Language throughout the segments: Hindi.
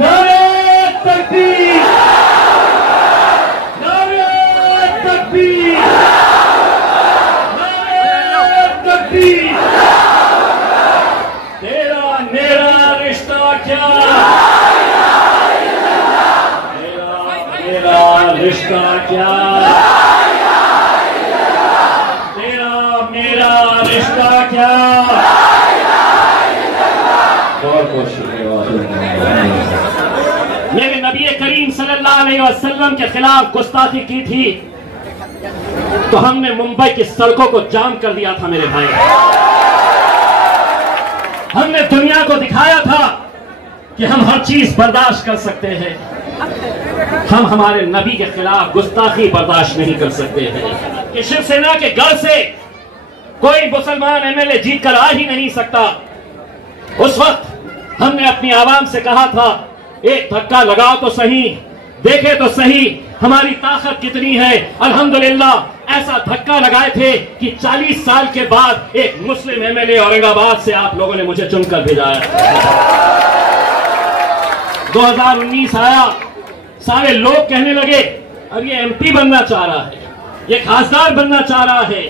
नारे तकबीर, नारे तकबीर, नारे तकबीर। तेरा मेरा रिश्ता क्या, तेरा रिश्ता क्या, तेरा मेरा रिश्ता क्या। मेरे नबी करीम सल्लल्लाहु अलैहि वसल्लम के खिलाफ गुस्ताखी की थी तो हमने मुंबई की सड़कों को जाम कर दिया था मेरे भाई। हमने दुनिया को दिखाया था कि हम हर चीज बर्दाश्त कर सकते हैं, हम हमारे नबी के खिलाफ गुस्ताखी बर्दाश्त नहीं कर सकते हैं कि शिवसेना के गढ़ से कोई मुसलमान एमएलए जीत कर आ ही नहीं सकता। उस वक्त हमने अपनी आवाम से कहा था, एक धक्का लगाओ तो सही, देखे तो सही हमारी ताकत कितनी है। अल्हम्दुलिल्लाह ऐसा धक्का लगाए थे कि 40 साल के बाद एक मुस्लिम एमएलए औरंगाबाद से आप लोगों ने मुझे चुनकर भेजा है। 2019 आया, सारे लोग कहने लगे अब ये एमपी बनना चाह रहा है, ये खासदार बनना चाह रहा है,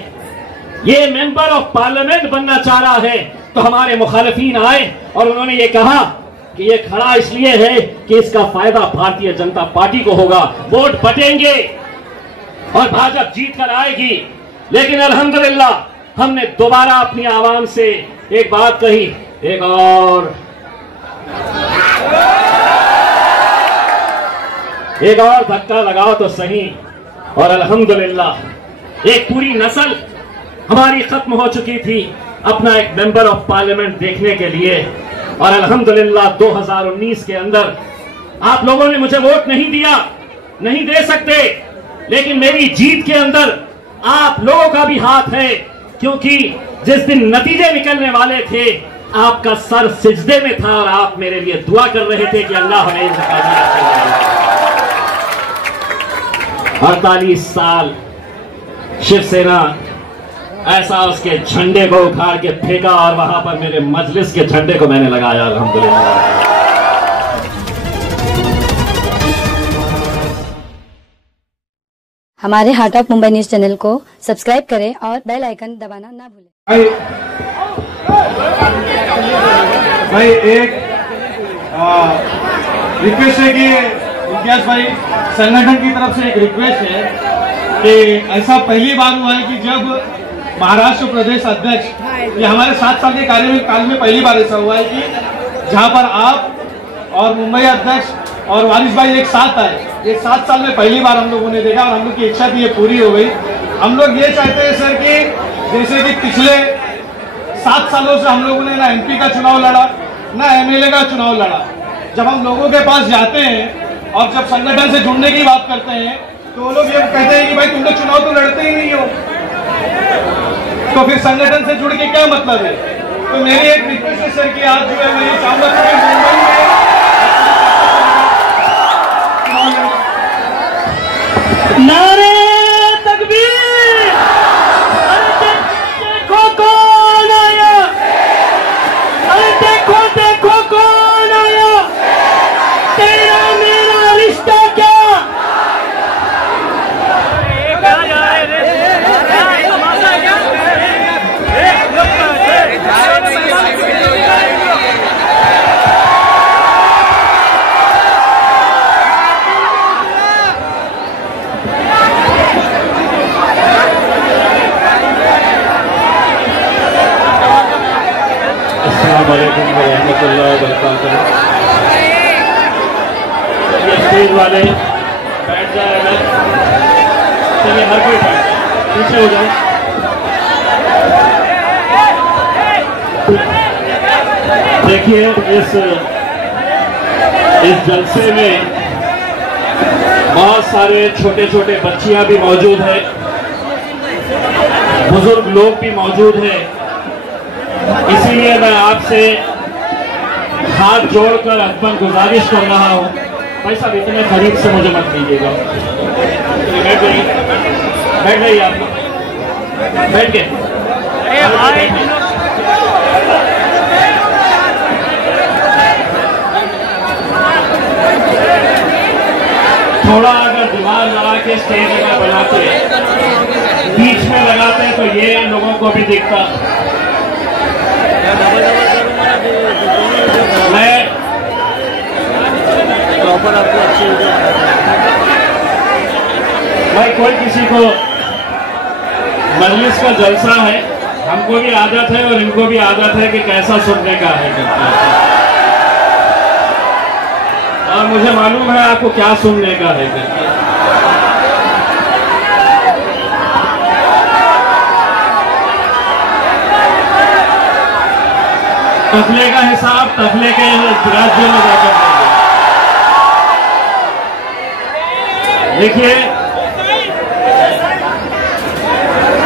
ये मेंबर ऑफ पार्लियामेंट बनना चाह रहा है। तो हमारे मुखालिफिन आए और उन्होंने ये कहा कि ये खड़ा इसलिए है कि इसका फायदा भारतीय जनता पार्टी को होगा, वोट बटेंगे और भाजपा जीत कर आएगी। लेकिन अल्हम्दुलिल्लाह हमने दोबारा अपनी आवाम से एक बात कही, एक और धक्का लगाओ तो सही। और अल्हम्दुलिल्लाह एक पूरी नस्ल हमारी खत्म हो चुकी थी अपना एक मेंबर ऑफ पार्लियामेंट देखने के लिए। और अल्हम्दुलिल्लाह 2019 के अंदर आप लोगों ने मुझे वोट नहीं दिया, नहीं दे सकते, लेकिन मेरी जीत के अंदर आप लोगों का भी हाथ है, क्योंकि जिस दिन नतीजे निकलने वाले थे आपका सर सिजदे में था और आप मेरे लिए दुआ कर रहे थे कि अल्लाह हमें 48 साल शिवसेना ऐसा उसके झंडे को उखाड़ के फेंका और वहां पर मेरे मजलिस के झंडे को मैंने लगाया अल्हम्दुलिल्लाह। हमारे heart of Mumbai news channel को सब्सक्राइब करें और बेल आइकन दबाना ना भूलें। भाई एक रिक्वेस्ट है कि इम्तियाज भाई, संगठन की तरफ से एक रिक्वेस्ट है कि ऐसा पहली बार हुआ है कि जब महाराष्ट्र प्रदेश अध्यक्ष, ये हमारे 7 साल के कार्यकाल में पहली बार ऐसा हुआ है कि जहां पर आप और मुंबई अध्यक्ष और वारिस भाई एक साथ आए, ये 7 साल में पहली बार हम लोगों ने देखा और हम लोग की इच्छा थी ये पूरी हो गई। हम लोग ये चाहते हैं सर कि जैसे कि पिछले 7 सालों से हम लोगों ने ना एमपी का चुनाव लड़ा ना एमएलए का चुनाव लड़ा, जब हम लोगों के पास जाते हैं और जब संगठन से जुड़ने की बात करते हैं तो वो लोग ये कहते हैं कि भाई तुम लोग चुनाव तो लड़ते ही नहीं हो, तो फिर संगठन से जुड़ के क्या मतलब है। तो मेरी एक रिक्वेस्ट है सर कि आज जो है मैं ये चाहूंगा कि मुंबई में नारे तकबीर, अरे देखो कौन आया, अरे देखो देखो कौन आया, तेरा मेरा रिश्ता क्या। स्टेज वाले बैठ जाएगा, चलिए हर कोई पीछे हो जाए। देखिए इस जलसे में बहुत सारे छोटे छोटे बच्चियां भी मौजूद हैं, बुजुर्ग लोग भी मौजूद हैं। इसीलिए मैं आपसे हाथ जोड़कर अकबर गुजारिश कर रहा हूं, भाई साहब इतने करीब से मुझे मत लीजिएगा। बैठ गई आप, बैठ गए। थोड़ा अगर दिमाग लगा के स्टेज अगर बनाते, बीच में लगाते तो ये लोगों को भी दिखता। मैं भाई कोई किसी को मजलिस का जलसा है, हमको भी आदत है और इनको भी आदत है कि कैसा सुनने का है करके। और मुझे मालूम है आपको क्या सुनने का है करके। तफले का हिसाब तफले के राज्य में जाकर देखिए।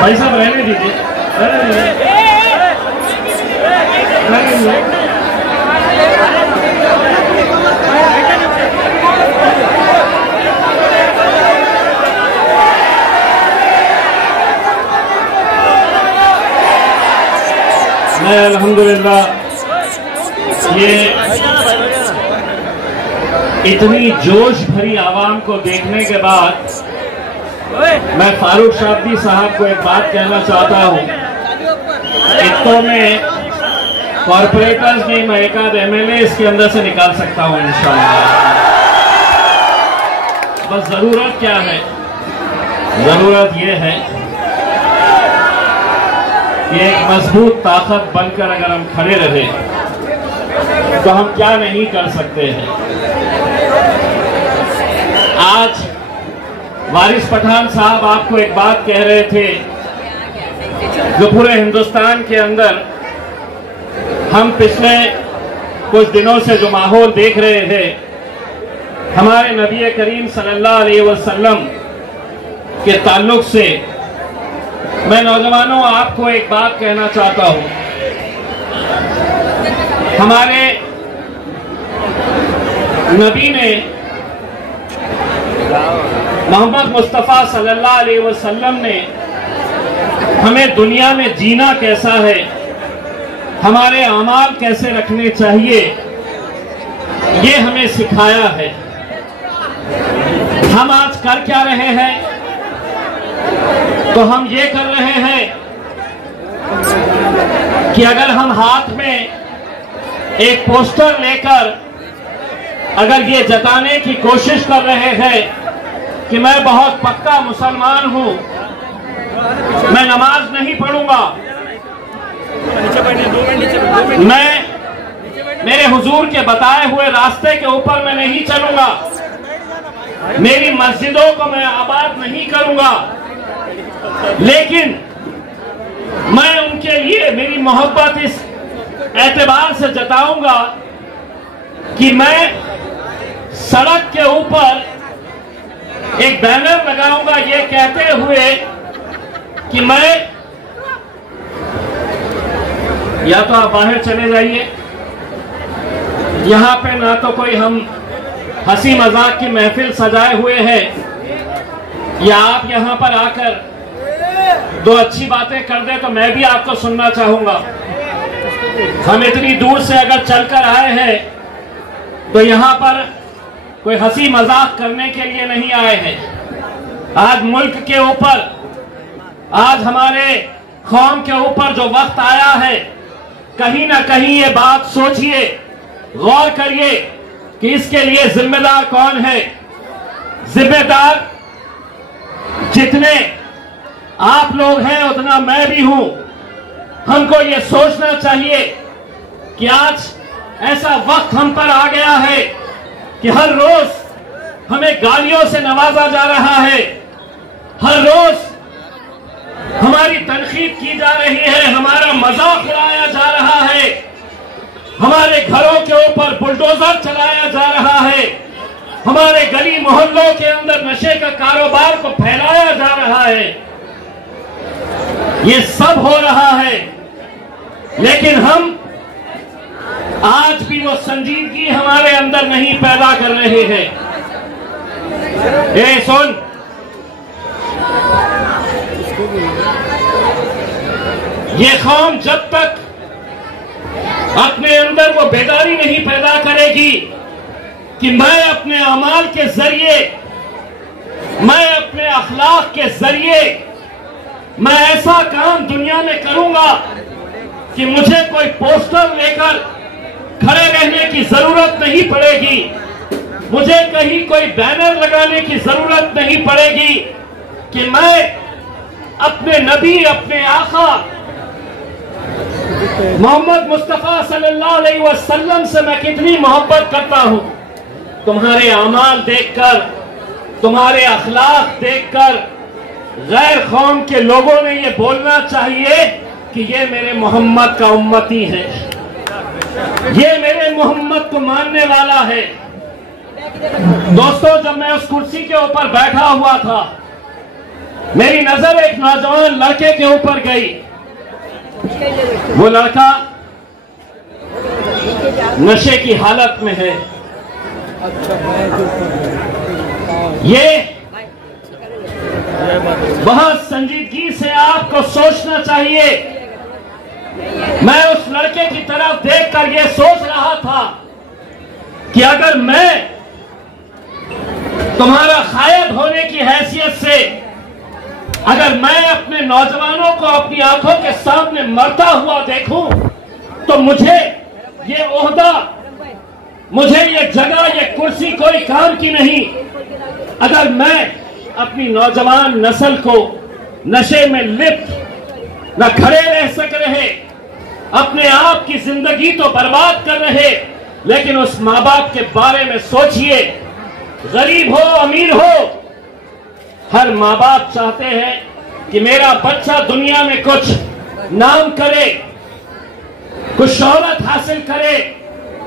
भाई साहब रहने दीजिए, रहने दीजिए। मैं अल्हम्दुलिल्लाह ये इतनी जोश भरी आवाम को देखने के बाद मैं फारूक शाब्दी साहब को एक बात कहना चाहता हूं। एक तो मैं कॉर्पोरेटर्स नहीं, मैं एक आध MLA इसके अंदर से निकाल सकता हूं इंशाअल्लाह। बस जरूरत क्या है, जरूरत यह है कि एक मजबूत ताकत बनकर अगर हम खड़े रहे तो हम क्या नहीं कर सकते हैं। आज वारिस पठान साहब आपको एक बात कह रहे थे जो पूरे हिंदुस्तान के अंदर हम पिछले कुछ दिनों से जो माहौल देख रहे थे, हमारे नबी करीम सल्लल्लाहु अलैहि वसल्लम के ताल्लुक से, मैं नौजवानों आपको एक बात कहना चाहता हूं। हमारे नबी ने, मोहम्मद मुस्तफ़ा सल्लल्लाहु अलैहि वसल्लम ने हमें दुनिया में जीना कैसा है, हमारे अमाल कैसे रखने चाहिए, ये हमें सिखाया है। हम आज कर क्या रहे हैं? तो हम ये कर रहे हैं कि अगर हम हाथ में एक पोस्टर लेकर अगर ये जताने की कोशिश कर रहे हैं कि मैं बहुत पक्का मुसलमान हूं, मैं नमाज नहीं पढ़ूंगा, मैं मेरे हुजूर के बताए हुए रास्ते के ऊपर मैं नहीं चलूंगा, मेरी मस्जिदों को मैं आबाद नहीं करूंगा, लेकिन मैं उनके लिए मेरी मोहब्बत इस एतबार से जताऊंगा कि मैं सड़क के ऊपर एक बैनर लगाऊंगा ये कहते हुए कि मैं, या तो आप बाहर चले जाइए, यहां पे ना तो कोई हम हंसी मजाक की महफिल सजाए हुए हैं, या आप यहां पर आकर दो अच्छी बातें कर दे तो मैं भी आपको सुनना चाहूंगा। हम इतनी दूर से अगर चलकर आए हैं तो यहां पर कोई हंसी मजाक करने के लिए नहीं आए हैं। आज मुल्क के ऊपर, आज हमारे कौम के ऊपर जो वक्त आया है, कहीं ना कहीं ये बात सोचिए, गौर करिए कि इसके लिए जिम्मेदार कौन है। जिम्मेदार जितने आप लोग हैं उतना मैं भी हूं। हमको ये सोचना चाहिए कि आज ऐसा वक्त हम पर आ गया है कि हर रोज हमें गालियों से नवाजा जा रहा है, हर रोज हमारी तनकीद की जा रही है, हमारा मजाक उड़ाया जा रहा है, हमारे घरों के ऊपर बुलडोजर चलाया जा रहा है, हमारे गली मोहल्लों के अंदर नशे का कारोबार को फैलाया जा रहा है। ये सब हो रहा है, लेकिन हम आज भी वो संजीदगी हमारे अंदर नहीं पैदा कर रहे हैं। ए सुन, ये कौम जब तक अपने अंदर वो बेदारी नहीं पैदा करेगी कि मैं अपने अमाल के जरिए मैं अपने अखलाक के जरिए मैं ऐसा काम दुनिया में करूंगा कि मुझे कोई पोस्टर लेकर खड़े रहने की जरूरत नहीं पड़ेगी, मुझे कहीं कोई बैनर लगाने की जरूरत नहीं पड़ेगी कि मैं अपने नबी, अपने आका मोहम्मद मुस्तफा सल्लल्लाहु अलैहि वसल्लम से मैं कितनी मोहब्बत करता हूं। तुम्हारे अमाल देखकर, तुम्हारे अखलाक देखकर गैर कौम के लोगों ने ये बोलना चाहिए कि ये मेरे मोहम्मद का उम्मती है, ये मेरे मोहम्मद को मानने वाला है। दोस्तों, जब मैं उस कुर्सी के ऊपर बैठा हुआ था, मेरी नजर एक नौजवान लड़के के ऊपर गई। वो लड़का नशे की हालत में है। ये बहुत संजीदगी से आपको सोचना चाहिए। मैं उस लड़के की तरफ देखकर यह सोच रहा था कि अगर मैं तुम्हारा खायद होने की हैसियत से अगर मैं अपने नौजवानों को अपनी आंखों के सामने मरता हुआ देखूं तो मुझे ये ओहदा, मुझे ये जगह, ये कुर्सी कोई काम की नहीं। अगर मैं अपनी नौजवान नस्ल को नशे में लिप्त न खड़े रह सक रहे, अपने आप की जिंदगी तो बर्बाद कर रहे, लेकिन उस माँ बाप के बारे में सोचिए। गरीब हो अमीर हो, हर माँ बाप चाहते हैं कि मेरा बच्चा दुनिया में कुछ नाम करे, कुछ शोहरत हासिल करे,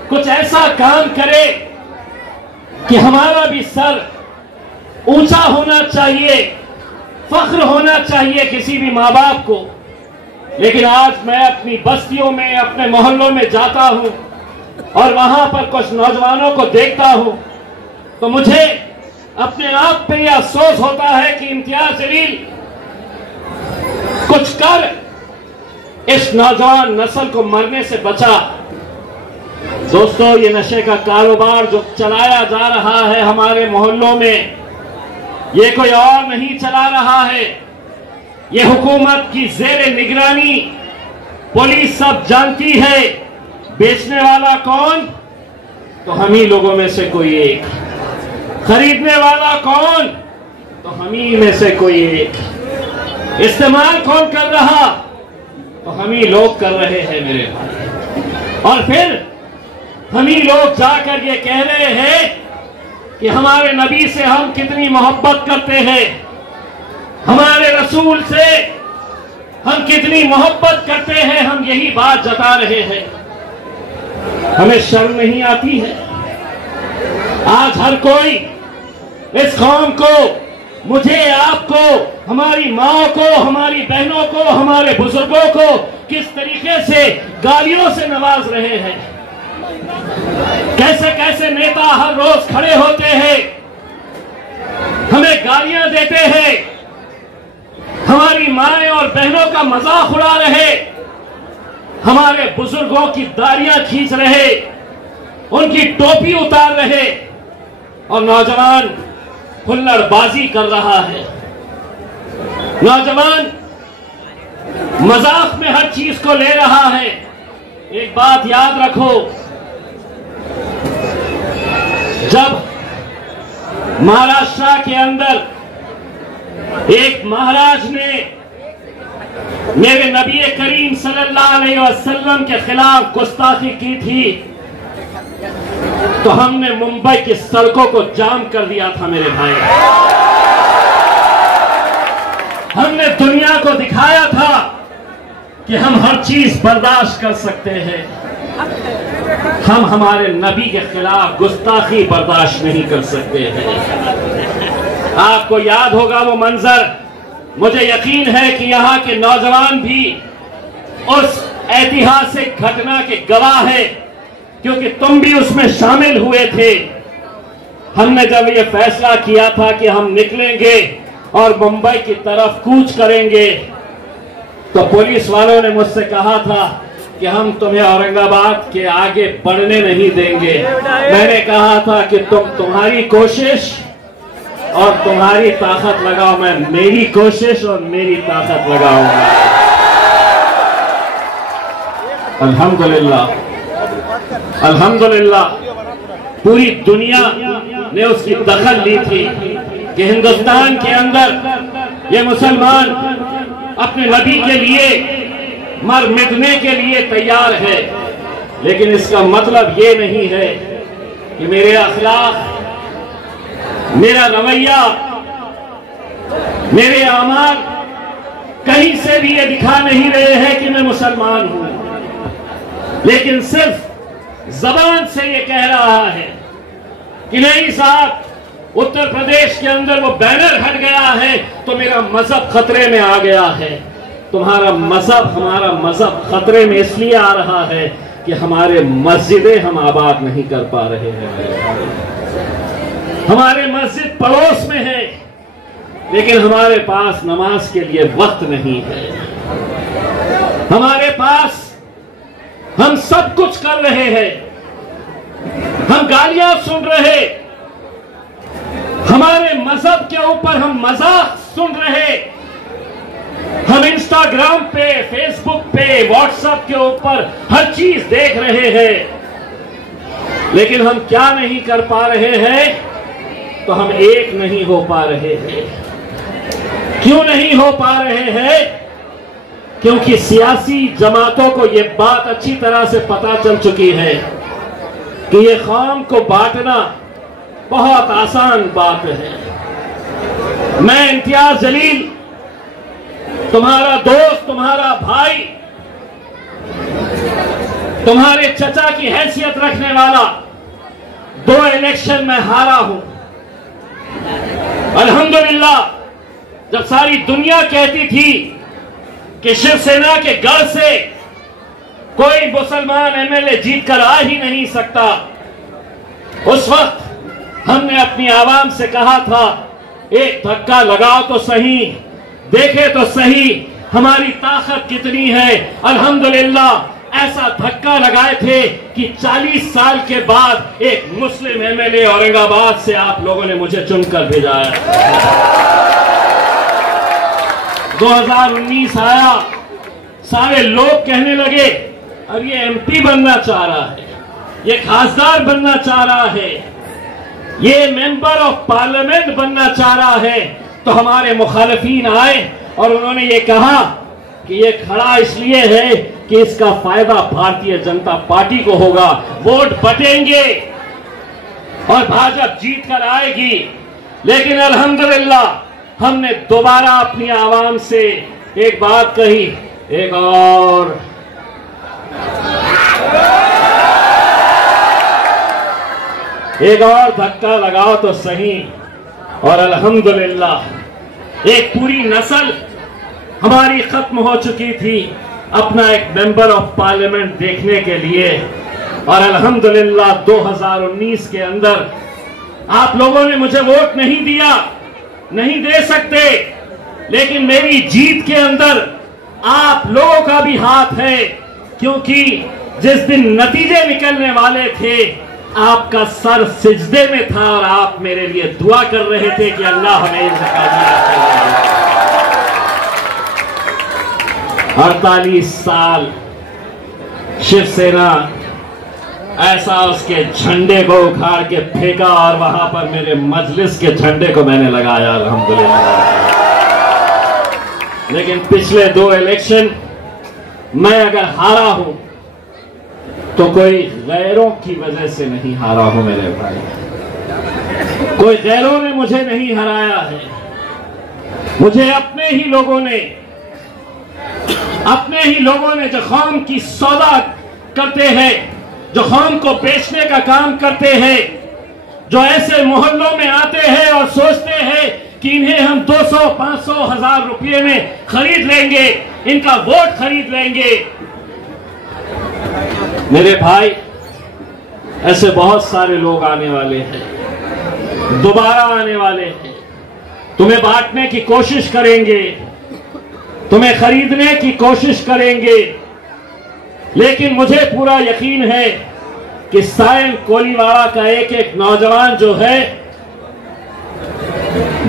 कुछ ऐसा काम करे कि हमारा भी सर ऊंचा होना चाहिए, फख्र होना चाहिए किसी भी माँ बाप को। लेकिन आज मैं अपनी बस्तियों में, अपने मोहल्लों में जाता हूं और वहां पर कुछ नौजवानों को देखता हूं तो मुझे अपने आप पे यह अफसोस होता है कि इम्तियाज जलील कुछ कर इस नौजवान नस्ल को मरने से बचा। दोस्तों, ये नशे का कारोबार जो चलाया जा रहा है हमारे मोहल्लों में, ये कोई और नहीं चला रहा है, ये हुकूमत की जेर निगरानी पुलिस सब जानती है। बेचने वाला कौन? तो हम ही लोगों में से कोई एक। खरीदने वाला कौन? तो हम ही में से कोई एक। इस्तेमाल कौन कर रहा? तो हम ही लोग कर रहे हैं मेरे भाई। और फिर हम ही लोग जाकर ये कह रहे हैं कि हमारे नबी से हम कितनी मोहब्बत करते हैं, हमारे रसूल से हम कितनी मोहब्बत करते हैं, हम यही बात जता रहे हैं। हमें शर्म नहीं आती है? आज हर कोई इस कौम को, मुझे, आपको, हमारी माओ को, हमारी बहनों को, हमारे बुजुर्गों को किस तरीके से गालियों से नवाज रहे हैं। कैसे कैसे नेता हर रोज खड़े होते हैं, हमें गालियां देते हैं, हमारी माएं और बहनों का मजाक उड़ा रहे, हमारे बुजुर्गों की दाढ़ियां खींच रहे, उनकी टोपी उतार रहे, और नौजवान हुल्लड़बाजी कर रहा है। नौजवान मजाक में हर चीज को ले रहा है। एक बात याद रखो, जब महाराष्ट्र के अंदर एक महाराज ने मेरे नबी करीम सल्लल्लाहु अलैहि वसल्लम के खिलाफ गुस्ताखी की थी तो हमने मुंबई की सड़कों को जाम कर दिया था मेरे भाई। हमने दुनिया को दिखाया था कि हम हर चीज बर्दाश्त कर सकते हैं, हम हमारे नबी के खिलाफ गुस्ताखी बर्दाश्त नहीं कर सकते हैं। आपको याद होगा वो मंजर, मुझे यकीन है कि यहाँ के नौजवान भी उस ऐतिहासिक घटना के गवाह हैं, क्योंकि तुम भी उसमें शामिल हुए थे। हमने जब ये फैसला किया था कि हम निकलेंगे और मुंबई की तरफ कूच करेंगे तो पुलिस वालों ने मुझसे कहा था कि हम तुम्हें औरंगाबाद के आगे बढ़ने नहीं देंगे। मैंने कहा था कि तुम्हारी कोशिश और तुम्हारी ताकत लगाओ, मैं मेरी कोशिश और मेरी ताकत लगाऊंगा। अल्हम्दुलिल्लाह, अल्हम्दुलिल्लाह पूरी दुनिया ने उसकी दखल ली थी कि हिंदुस्तान के अंदर ये मुसलमान अपने नबी के लिए मर मिटने के लिए तैयार है। लेकिन इसका मतलब ये नहीं है कि मेरे अखलाक, मेरा रवैया, मेरे अमाल कहीं से भी ये दिखा नहीं रहे हैं कि मैं मुसलमान हूं, लेकिन सिर्फ जबान से ये कह रहा है कि नहीं साहब, उत्तर प्रदेश के अंदर वो बैनर हट गया है तो मेरा मजहब खतरे में आ गया है। तुम्हारा मजहब, हमारा मजहब खतरे में इसलिए आ रहा है कि हमारे मस्जिदें हम आबाद नहीं कर पा रहे हैं। हमारे मस्जिद पड़ोस में है, लेकिन हमारे पास नमाज के लिए वक्त नहीं है। हमारे पास हम सब कुछ कर रहे हैं, हम गालियां सुन रहे, हमारे मजहब के ऊपर हम मजाक सुन रहे, हम इंस्टाग्राम पे, फेसबुक पे, व्हाट्सएप के ऊपर हर चीज देख रहे हैं। लेकिन हम क्या नहीं कर पा रहे हैं? तो हम एक नहीं हो पा रहे हैं। क्यों नहीं हो पा रहे हैं? क्योंकि सियासी जमातों को यह बात अच्छी तरह से पता चल चुकी है कि ये कौम को बांटना बहुत आसान बात है। मैं इम्तियाज जलील, तुम्हारा दोस्त, तुम्हारा भाई, तुम्हारे चचा की हैसियत रखने वाला 2 इलेक्शन में हारा हूं। अल्हम्दुलिल्लाह, जब सारी दुनिया कहती थी कि शिवसेना के गढ़ से कोई मुसलमान एमएलए जीत कर आ ही नहीं सकता, उस वक्त हमने अपनी आवाम से कहा था, एक धक्का लगाओ तो सही, देखे तो सही हमारी ताकत कितनी है। अल्हम्दुलिल्लाह ऐसा धक्का लगाए थे कि 40 साल के बाद एक मुस्लिम एमएलए औरंगाबाद से आप लोगों ने मुझे चुनकर भेजा है। 2019 आया, सारे लोग कहने लगे अब ये एमपी बनना चाह रहा है, ये खासदार बनना चाह रहा है, ये मेंबर ऑफ पार्लियामेंट बनना चाह रहा है। तो हमारे मुखालिफीन आए और उन्होंने ये कहा कि ये खड़ा इसलिए है कि इसका फायदा भारतीय जनता पार्टी को होगा, वोट बटेंगे और भाजपा जीत कर आएगी। लेकिन अल्हम्दुलिल्लाह हमने दोबारा अपनी आवाम से एक बात कही, एक और धक्का लगाओ तो सही। और अल्हम्दुलिल्लाह एक पूरी नस्ल हमारी खत्म हो चुकी थी अपना एक मेंबर ऑफ पार्लियामेंट देखने के लिए। और अल्हम्दुलिल्लाह 2019 के अंदर आप लोगों ने मुझे वोट नहीं दिया, नहीं दे सकते, लेकिन मेरी जीत के अंदर आप लोगों का भी हाथ है, क्योंकि जिस दिन नतीजे निकलने वाले थे आपका सर सिजदे में था और आप मेरे लिए दुआ कर रहे थे कि अल्लाह हमें कामयाब। 48 साल शिवसेना ऐसा उसके झंडे को उखाड़ के फेंका और वहां पर मेरे मजलिस के झंडे को मैंने लगाया अल्हम्दुलिल्लाह। लेकिन पिछले 2 इलेक्शन मैं अगर हारा हूं तो कोई गैरों की वजह से नहीं हारा हूं मेरे भाई। कोई गैरों ने मुझे नहीं हराया है, मुझे अपने ही लोगों ने जो कौम की सौदा करते हैं, जो कौम को बेचने का काम करते हैं, जो ऐसे मोहल्लों में आते हैं और सोचते हैं कि इन्हें हम 200, 500, 1000 रुपये में खरीद लेंगे, इनका वोट खरीद लेंगे। मेरे भाई, ऐसे बहुत सारे लोग आने वाले हैं, दोबारा आने वाले हैं, तुम्हें बांटने की कोशिश करेंगे, तुम्हें खरीदने की कोशिश करेंगे। लेकिन मुझे पूरा यकीन है कि सायन कोलीवाड़ा का एक एक नौजवान जो है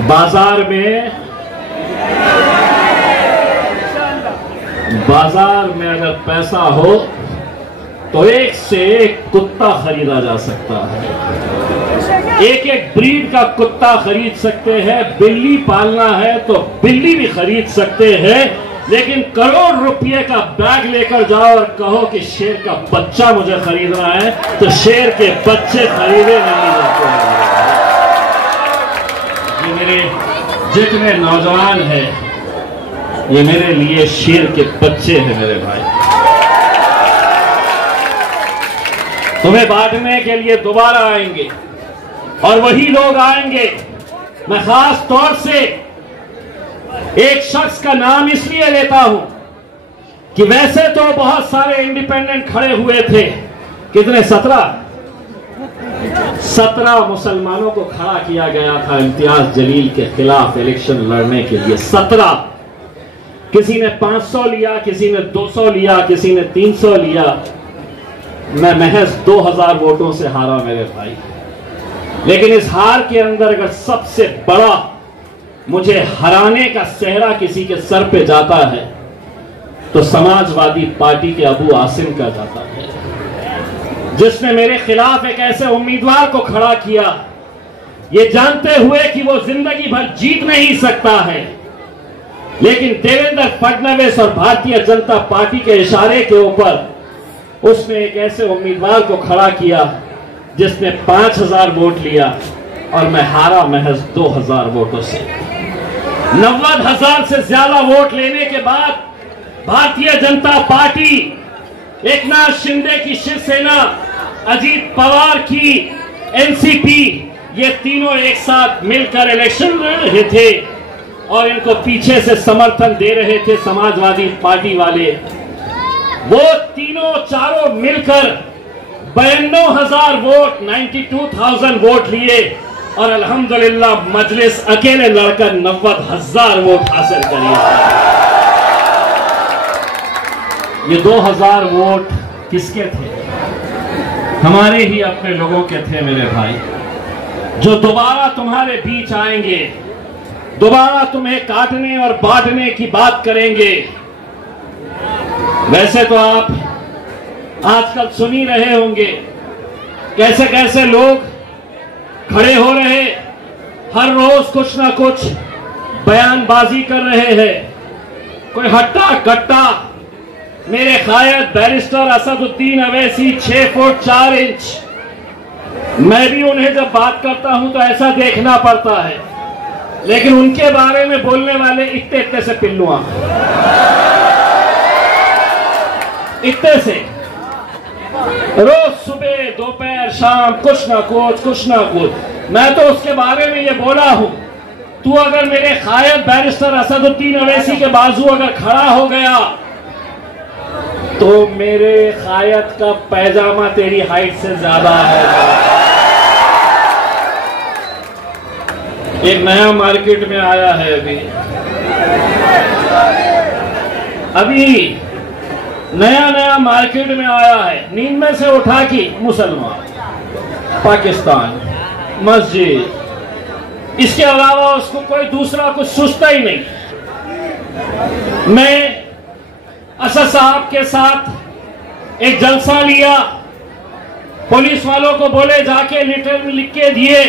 बाजार में अगर पैसा हो तो एक से एक कुत्ता खरीदा जा सकता है, एक एक ब्रीड का कुत्ता खरीद सकते हैं। बिल्ली पालना है तो बिल्ली भी खरीद सकते हैं, लेकिन करोड़ रुपए का बैग लेकर जाओ और कहो कि शेर का बच्चा मुझे खरीदना है, तो शेर के बच्चे खरीदे नहीं जाते हैं। ये मेरे जितने नौजवान हैं, ये मेरे लिए शेर के बच्चे हैं मेरे भाई। तुम्हें बांटने के लिए दोबारा आएंगे और वही लोग आएंगे। मैं खास तौर से एक शख्स का नाम इसलिए लेता हूं कि वैसे तो बहुत सारे इंडिपेंडेंट खड़े हुए थे, कितने 17 मुसलमानों को खड़ा किया गया था इम्तियाज जलील के खिलाफ इलेक्शन लड़ने के लिए। 17, किसी ने 500 लिया, किसी ने 200 लिया, किसी ने 300 लिया। मैं महज 2000 वोटों से हारा मेरे भाई। लेकिन इस हार के अंदर अगर सबसे बड़ा मुझे हराने का सेहरा किसी के सर पे जाता है तो समाजवादी पार्टी के अबू आसिम का जाता है, जिसने मेरे खिलाफ एक ऐसे उम्मीदवार को खड़ा किया, ये जानते हुए कि वो जिंदगी भर जीत नहीं सकता है, लेकिन देवेंद्र फडणवीस और भारतीय जनता पार्टी के इशारे के ऊपर उसने एक ऐसे उम्मीदवार को खड़ा किया जिसने 5000 वोट लिया और मैं हारा महज 2000 वोटों से। 90,000 से ज्यादा वोट लेने के बाद भारतीय जनता पार्टी, एकनाथ शिंदे की शिवसेना, अजीत पवार की एनसीपी, ये तीनों एक साथ मिलकर इलेक्शन लड़ रहे थे और इनको पीछे से समर्थन दे रहे थे समाजवादी पार्टी वाले। वो तीनों चारों मिलकर 92,000 वोट, 92,000 वोट लिए और अल्हम्दुलिल्लाह मजलिस अकेले लड़कर 90,000 वोट हासिल करिए। ये 2000 वोट किसके थे? हमारे ही अपने लोगों के थे मेरे भाई, जो दोबारा तुम्हारे बीच आएंगे, दोबारा तुम्हें काटने और बांटने की बात करेंगे। वैसे तो आप आजकल सुन ही रहे होंगे कैसे कैसे लोग खड़े हो रहे, हर रोज कुछ ना कुछ बयानबाजी कर रहे हैं। कोई हट्टा कट्टा मेरे कायद barrister Asaduddin Owaisi 6 foot 4 inch, मैं भी उन्हें जब बात करता हूं तो ऐसा देखना पड़ता है, लेकिन उनके बारे में बोलने वाले इतने इतने से पिल्लुआ, इतने से रोज सुबह दोपहर शाम कुछ ना कुछ। मैं तो उसके बारे में ये बोला हूं, तू अगर मेरे कायद बैरिस्टर असदुद्दीन अवैसी के बाजू अगर खड़ा हो गया तो मेरे कायद का पैजामा तेरी हाइट से ज्यादा है। एक नया मार्केट में आया है अभी नया मार्केट में आया है, नींद में से उठा कि मुसलमान, पाकिस्तान, मस्जिद, इसके अलावा उसको कोई दूसरा कुछ सोचता ही नहीं। मैं असद साहब के साथ एक जलसा लिया, पुलिस वालों को बोले जाके लेटर में लिख के दिए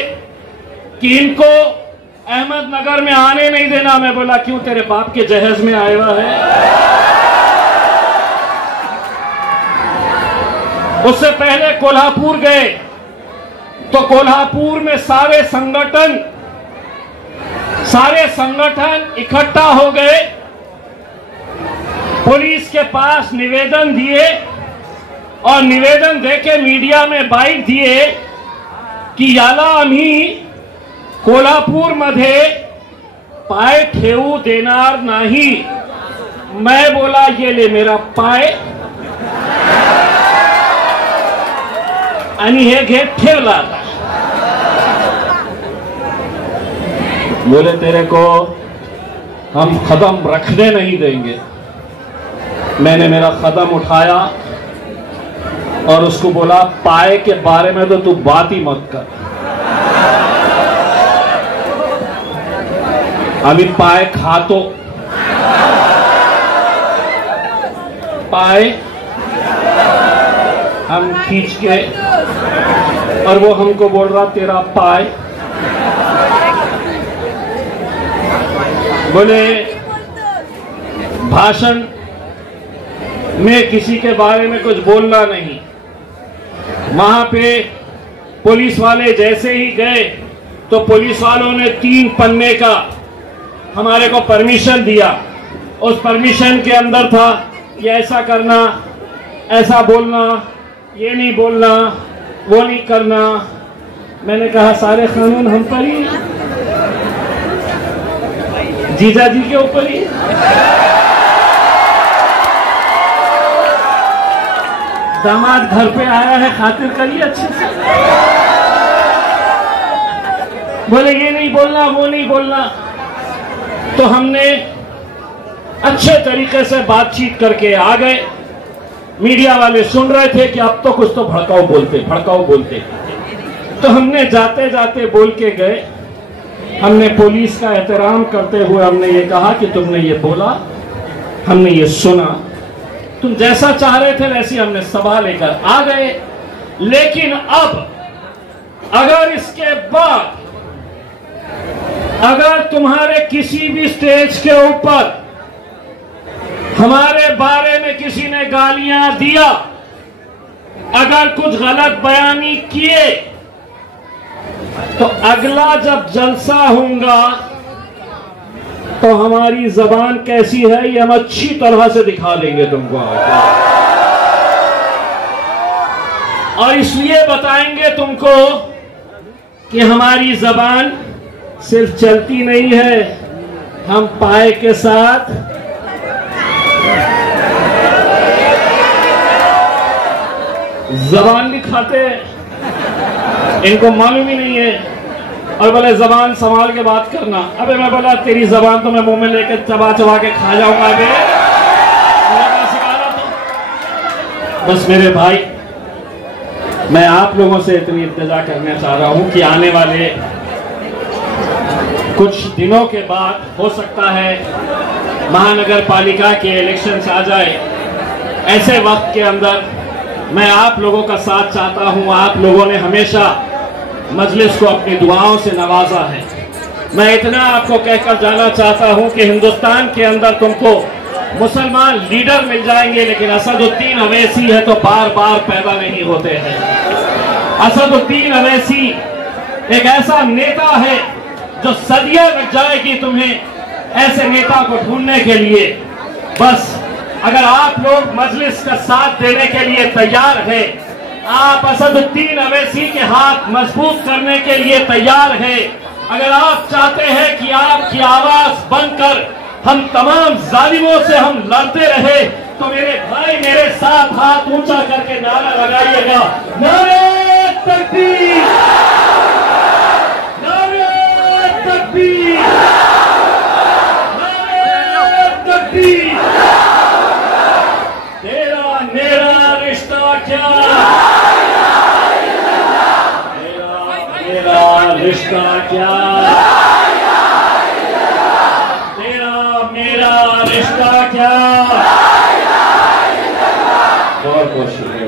कि इनको अहमदनगर में आने नहीं देना। मैं बोला क्यों, तेरे बाप के जहेज में आया हुआ है। उससे पहले कोल्हापुर गए तो कोल्हापुर में सारे संगठन इकट्ठा हो गए, पुलिस के पास निवेदन दिए और निवेदन देके मीडिया में बाइट दिए कि याला आम्ही कोल्हापुर मध्ये पाय ठेवू देणार नाही। मैं बोला ये ले मेरा पाय आणि हे घे ठेवला। बोले तेरे को हम कदम रखने नहीं देंगे। मैंने मेरा कदम उठाया और उसको बोला पाए के बारे में तो तू बात ही मत कर। अभी पाए खा तो पाए हम खींच के, और वो हमको बोल रहा तेरा पाए। बोले भाषण में किसी के बारे में कुछ बोलना नहीं। वहां पे पुलिस वाले जैसे ही गए तो पुलिस वालों ने 3 पन्ने का हमारे को परमिशन दिया। उस परमिशन के अंदर था कि ऐसा करना, ऐसा बोलना, ये नहीं बोलना, वो नहीं करना। मैंने कहा सारे कानून हम पर ही, जीजा जी के ऊपर ही। दामाद घर पे आया है, खातिर करिए अच्छे से। बोले ये नहीं बोलना, वो नहीं बोलना। तो हमने अच्छे तरीके से बातचीत करके आ गए। मीडिया वाले सुन रहे थे कि अब तो कुछ तो भड़काऊ बोलते। तो हमने जाते जाते बोल के गए। हमने पुलिस का एहतराम करते हुए हमने ये कहा कि तुमने ये बोला, हमने ये सुना, तुम जैसा चाह रहे थे वैसी हमने सभा लेकर आ गए। लेकिन अब अगर इसके बाद अगर तुम्हारे किसी भी स्टेज के ऊपर हमारे बारे में किसी ने गालियां दिया, अगर कुछ गलत बयानी किए, तो अगला जब जलसा होगा तो हमारी जबान कैसी है ये हम अच्छी तरह से दिखा देंगे तुमको। और इसलिए बताएंगे तुमको कि हमारी जबान सिर्फ चलती नहीं है, हम पाए के साथ जबान भी खाते हैं। इनको मालूम ही नहीं है। और बोले जबान संभाल के बात करना। अबे मैं बोला तेरी जबान तो मैं मुंह में लेकर चबा चबा के खा जाऊंगा। अबे बस मेरे भाई, मैं आप लोगों से इतनी इल्तिजा करना चाह रहा हूं कि आने वाले कुछ दिनों के बाद हो सकता है महानगर पालिका के इलेक्शंस आ जाए। ऐसे वक्त के अंदर मैं आप लोगों का साथ चाहता हूं। आप लोगों ने हमेशा मजलिस को अपनी दुआओं से नवाजा है। मैं इतना आपको कहकर जाना चाहता हूं कि हिंदुस्तान के अंदर तुमको मुसलमान लीडर मिल जाएंगे, लेकिन असदुद्दीन अवैसी है तो बार बार पैदा नहीं होते हैं। असदुद्दीन अवैसी एक ऐसा नेता है जो सदियां लग जाएगी तुम्हें ऐसे नेता को ढूंढने के लिए। बस अगर आप लोग मजलिस का साथ देने के लिए तैयार है, आप असदुद्दीन अवैसी के हाथ मजबूत करने के लिए तैयार है, अगर आप चाहते हैं कि आपकी आवाज बनकर हम तमाम जालिमों से हम लड़ते रहे, तो मेरे भाई मेरे साथ हाथ ऊंचा करके नारा लगाइएगा, नारे तकबीर, नारे तकबीर, नारे तकबीर। तेरा मेरा रिश्ता क्या, तेरा रिश्ता क्या, तेरा मेरा रिश्ता क्या। बहुत बहुत शुक्रिया।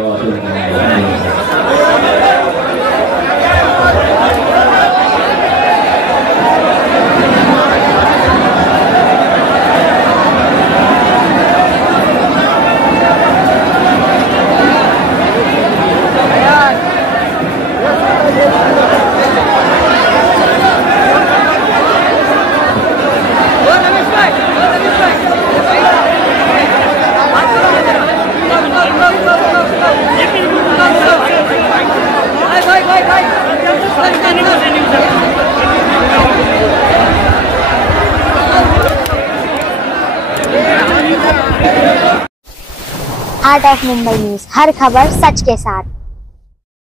आर्ट ऑफ मुंबई न्यूज, हर खबर सच के साथ।